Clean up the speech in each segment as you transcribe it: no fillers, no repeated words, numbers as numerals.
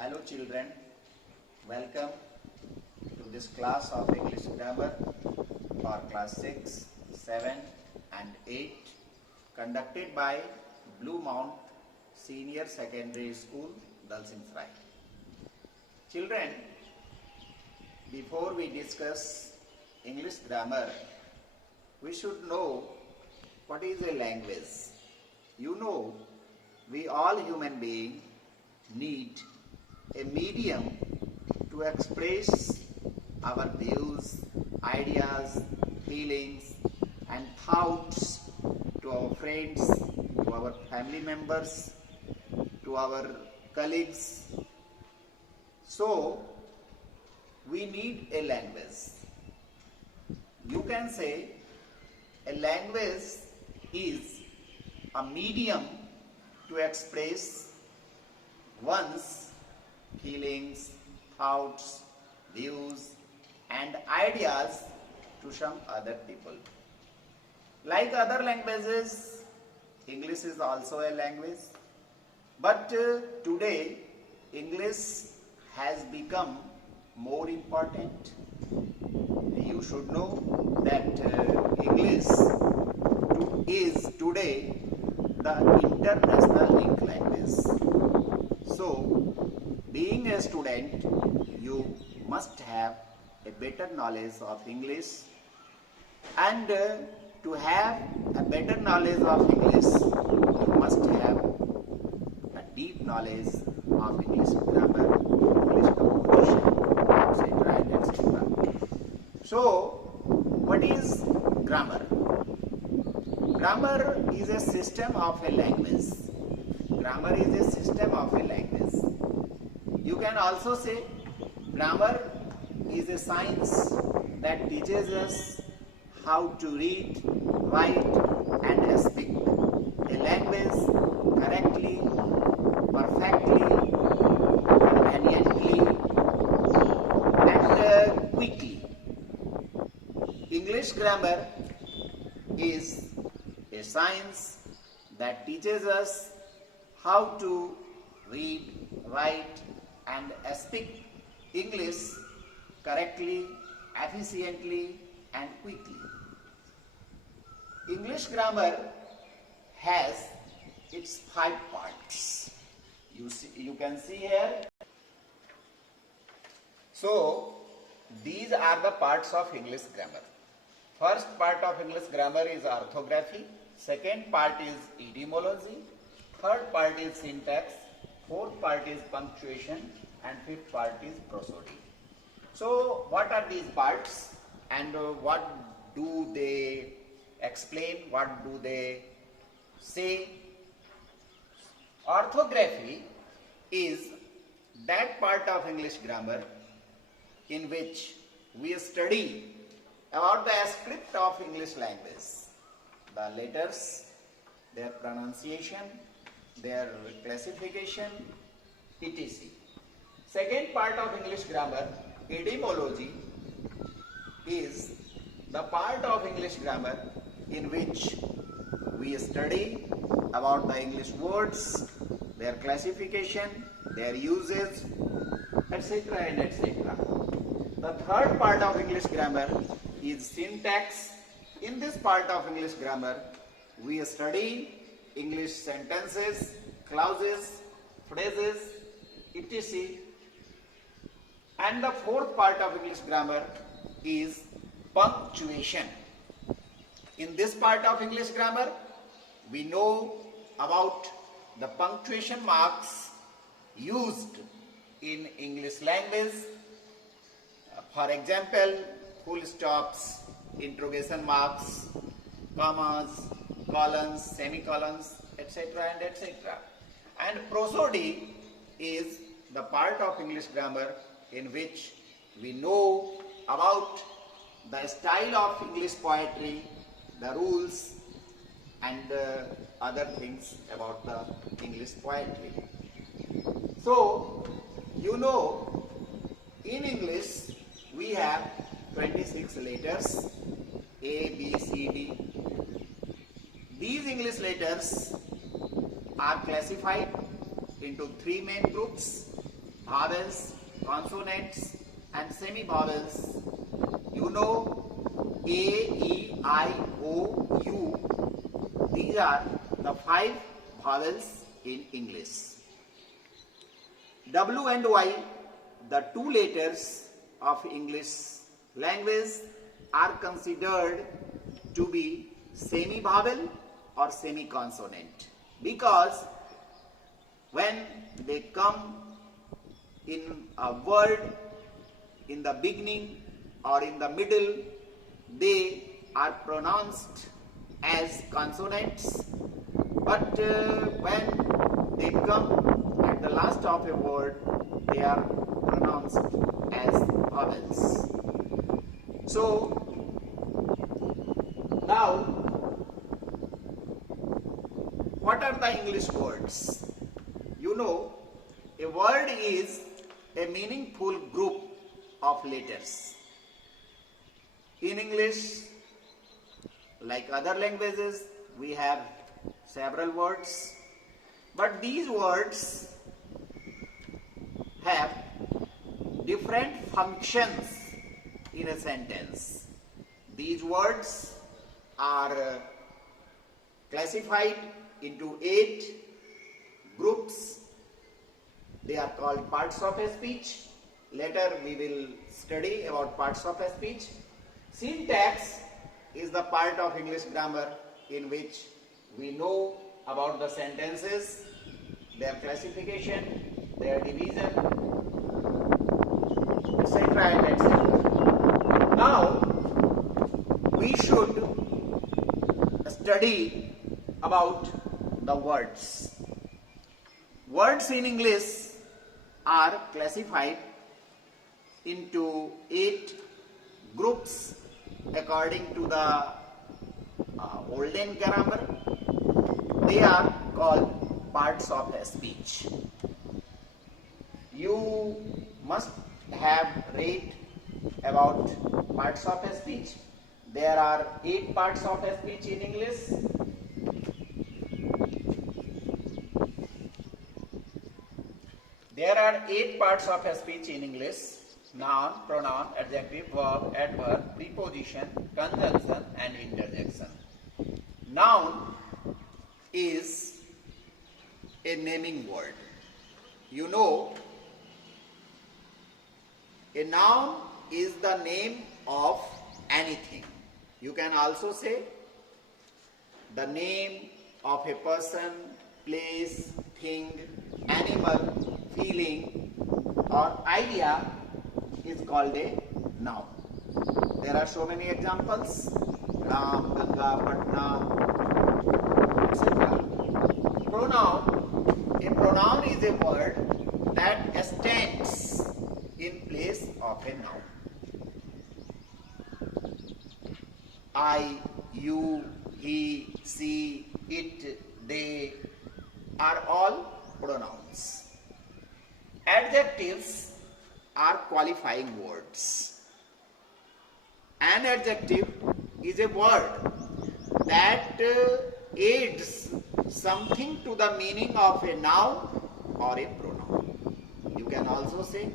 Hello children, welcome to this class of English grammar for class 6, 7 and 8 conducted by Blue Mount Senior Secondary School, Dalsingsrai. Children, before we discuss English grammar, we should know what is a language. You know, we all human beings need a medium to express our views, ideas, feelings and thoughts to our friends, to our family members, to our colleagues. So, we need a language. You can say a language is a medium to express one's feelings, thoughts, views and ideas to some other people. Like other languages, English is also a language. But today, English has become more important. You should know that English is today the international link language. So, being a student, you must have a better knowledge of English, and to have a better knowledge of English, you must have a deep knowledge of English grammar, English composition, etc. and etc. So, what is grammar? Grammar is a system of a language. Grammar is a system of a language. You can also say grammar is a science that teaches us how to read, write and speak a language correctly, perfectly, conveniently and quickly. English grammar is a science that teaches us how to read, write and speak English correctly, efficiently and quickly. English grammar has its 5 parts. You can see here. So, these are the parts of English grammar. First part of English grammar is orthography. Second part is etymology. Third part is syntax. Fourth part is punctuation. And fifth part is prosody. So, what are these parts and what do they explain? What do they say? Orthography is that part of English grammar in which we study about the script of English language, the letters, their pronunciation, their classification, etc. Second part of English grammar, etymology, is the part of English grammar in which we study about the English words, their classification, their usage, etc. and etc. The third part of English grammar is syntax. In this part of English grammar, we study English sentences, clauses, phrases, etc. And the fourth part of English grammar is punctuation. In this part of English grammar, we know about the punctuation marks used in English language. For example, full stops, interrogation marks, commas, colons, semicolons, etc. and etc. And prosody is the part of English grammar in which we know about the style of English poetry, the rules and other things about the English poetry. So, you know, in English we have 26 letters A, B, C, D. These English letters are classified into three main groups: vowels, consonants and semi-vowels. You know A, E, I, O, U. These are the 5 vowels in English. W and Y, the 2 letters of English language, are considered to be semi-vowel or semi-consonant, because when they come in a word in the beginning or in the middle, they are pronounced as consonants, but when they come at the last of a word, they are pronounced as vowels. So now, what are the English words? You know, a word is a meaningful group of letters. In English, like other languages, we have several words, but these words have different functions in a sentence. These words are classified into 8 groups. They are called parts of a speech. Later we will study about parts of a speech. Syntax is the part of English grammar in which we know about the sentences, their classification, their division, etc. and etc. Now we should study about the words. Words in English are classified into 8 groups according to the olden grammar. They are called parts of a speech. You must have read about parts of a speech. There are 8 parts of a speech in English. There are 8 parts of a speech in English: noun, pronoun, adjective, verb, adverb, preposition, conjunction and interjection. Noun is a naming word. You know, a noun is the name of anything. You can also say the name of a person, place, thing, animal, feeling or idea is called a noun. There are so many examples: Ram, Ganga, Patna, etc. Pronoun. A pronoun is a word that stands in place of a noun. I, you, he, she, it, they are all pronouns. Adjectives are qualifying words. An adjective is a word that adds something to the meaning of a noun or a pronoun. You can also say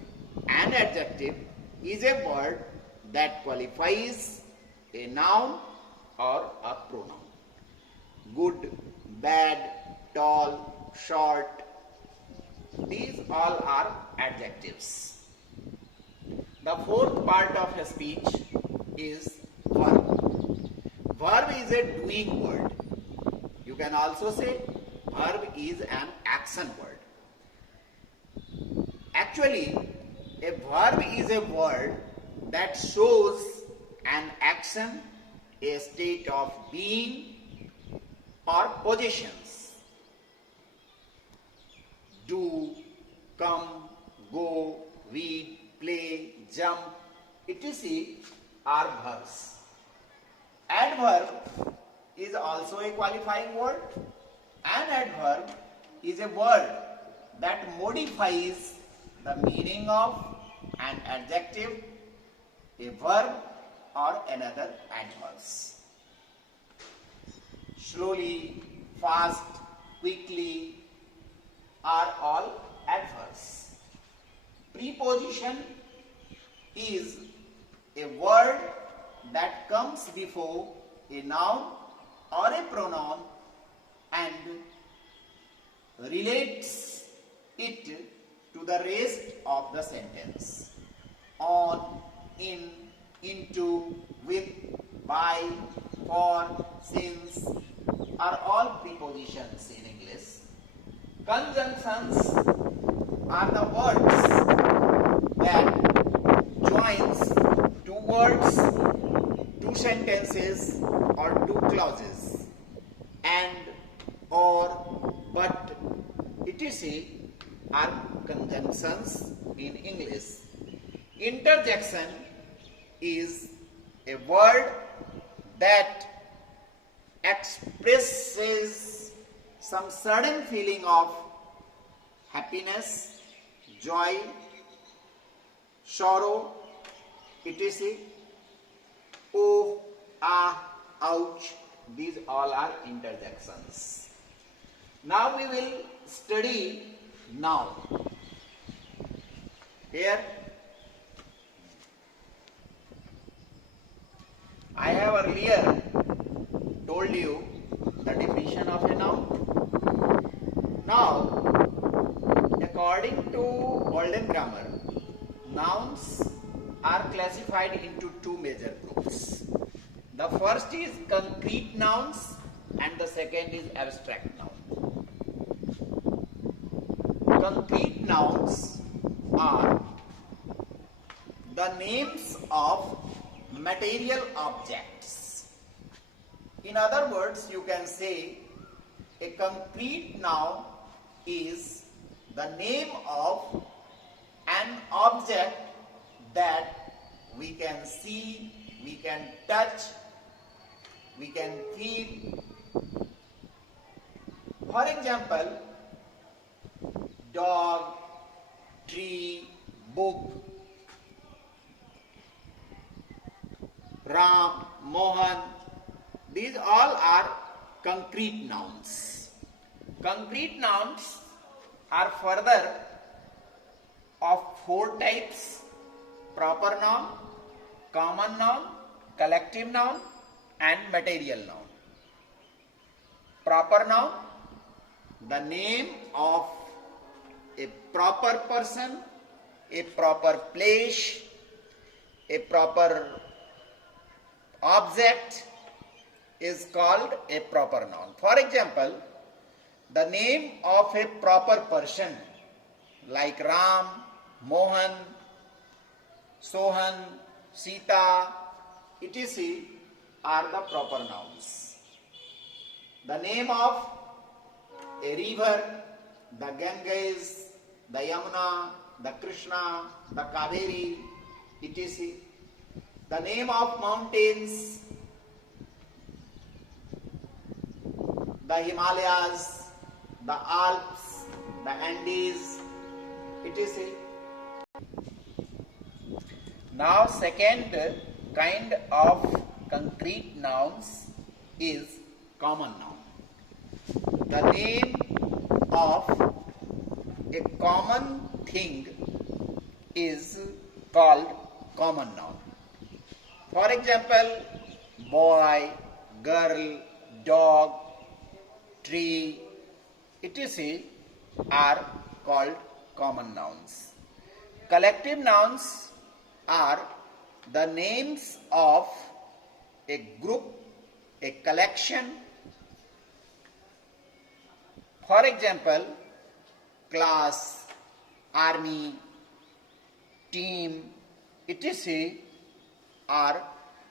an adjective is a word that qualifies a noun or a pronoun. Good, bad, tall, short, these all are adjectives. The 4th part of a speech is verb. Verb is a doing word. You can also say verb is an action word. Actually, a verb is a word that shows an action, a state of being or positions. Do, come, go, read, play, jump, etc. are verbs. Adverb is also a qualifying word. An adverb is a word that modifies the meaning of an adjective, a verb or another adverbs. Slowly, fast, quickly are all adverbs. Preposition is a word that comes before a noun or a pronoun and relates it to the rest of the sentence. On, in, into, with, by, for, since are all prepositions in English. Conjunctions are the words that joins two words, two sentences or two clauses, and, or, but, etc. are conjunctions in English. Interjection is a word that expresses some sudden feeling of happiness, joy, sorrow, etc. Oh, ah, ouch, these all are interjections. Now we will study noun. Here I have earlier told you the definition of a noun. Now, according to Golden Grammar, nouns are classified into two major groups. The first is concrete nouns and the second is abstract nouns. Concrete nouns are the names of material objects. In other words, you can say a concrete noun is the name of an object that we can see, we can touch, we can feel. For example, dog, tree, book, Ram, Mohan, these all are concrete nouns. Concrete nouns are further of four types: proper noun, common noun, collective noun and material noun. Proper noun, the name of a proper person, a proper place, a proper object is called a proper noun. For example, the name of a proper person like Ram, Mohan, Sohan, Sita, etc. are the proper nouns. The name of a river, the Ganges, the Yamuna, the Krishna, the Kaveri, etc. The name of mountains, the Himalayas, the Alps, the Andes, etc. Now, second kind of concrete nouns is common noun. The name of a common thing is called common noun. For example, boy, girl, dog, tree, etc. are called common nouns. Collective nouns are the names of a group, a collection. For example, class, army, team, etc. are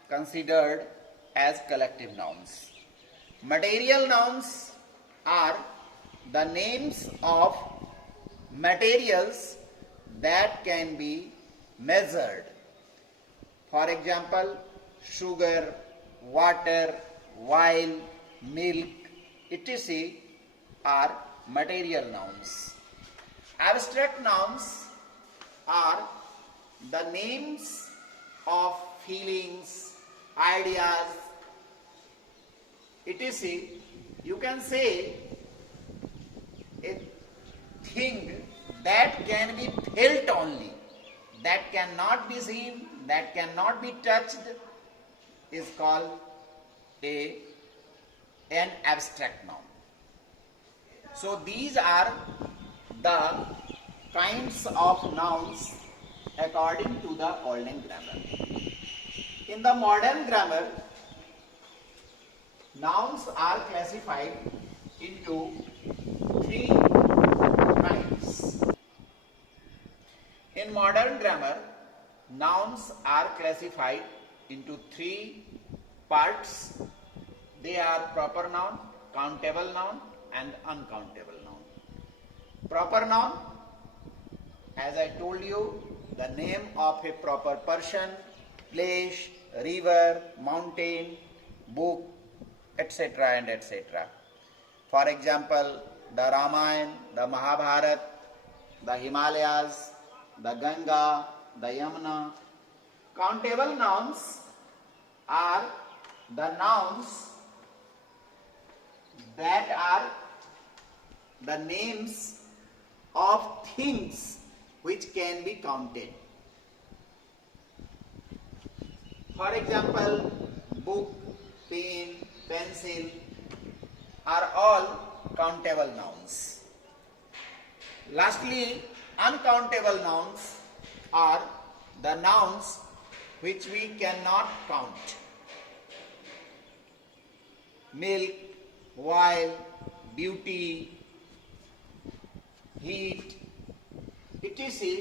considered as collective nouns. Material nouns are the names of materials that can be measured. For example, sugar, water, wine, milk, etc. are material nouns. Abstract nouns are the names of feelings, ideas, etc. You can say a thing that can be felt only. that cannot be seen, that cannot be touched, is called an abstract noun. So these are the kinds of nouns according to the olden grammar. In the modern grammar, nouns are classified into three kinds. In modern grammar, nouns are classified into three parts. They are proper noun, countable noun, and uncountable noun. Proper noun, as I told you, the name of a proper person, place, river, mountain, book, etc. and etc. For example, the Ramayana, the Mahabharata, the Himalayas, the Ganga, the Yamuna. Countable nouns are the nouns that are the names of things which can be counted. For example, book, pen, pencil are all countable nouns. Lastly, uncountable nouns are the nouns which we cannot count. Milk, oil, beauty, heat, etc.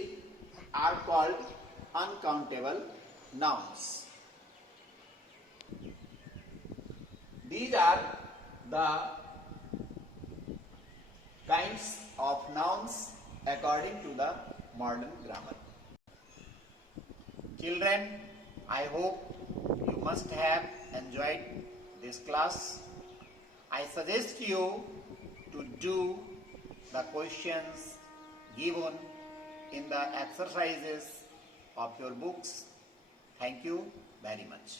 are called uncountable nouns. These are the kinds of nouns according to the modern grammar. Children, I hope you must have enjoyed this class. I suggest you to do the questions given in the exercises of your books. Thank you very much.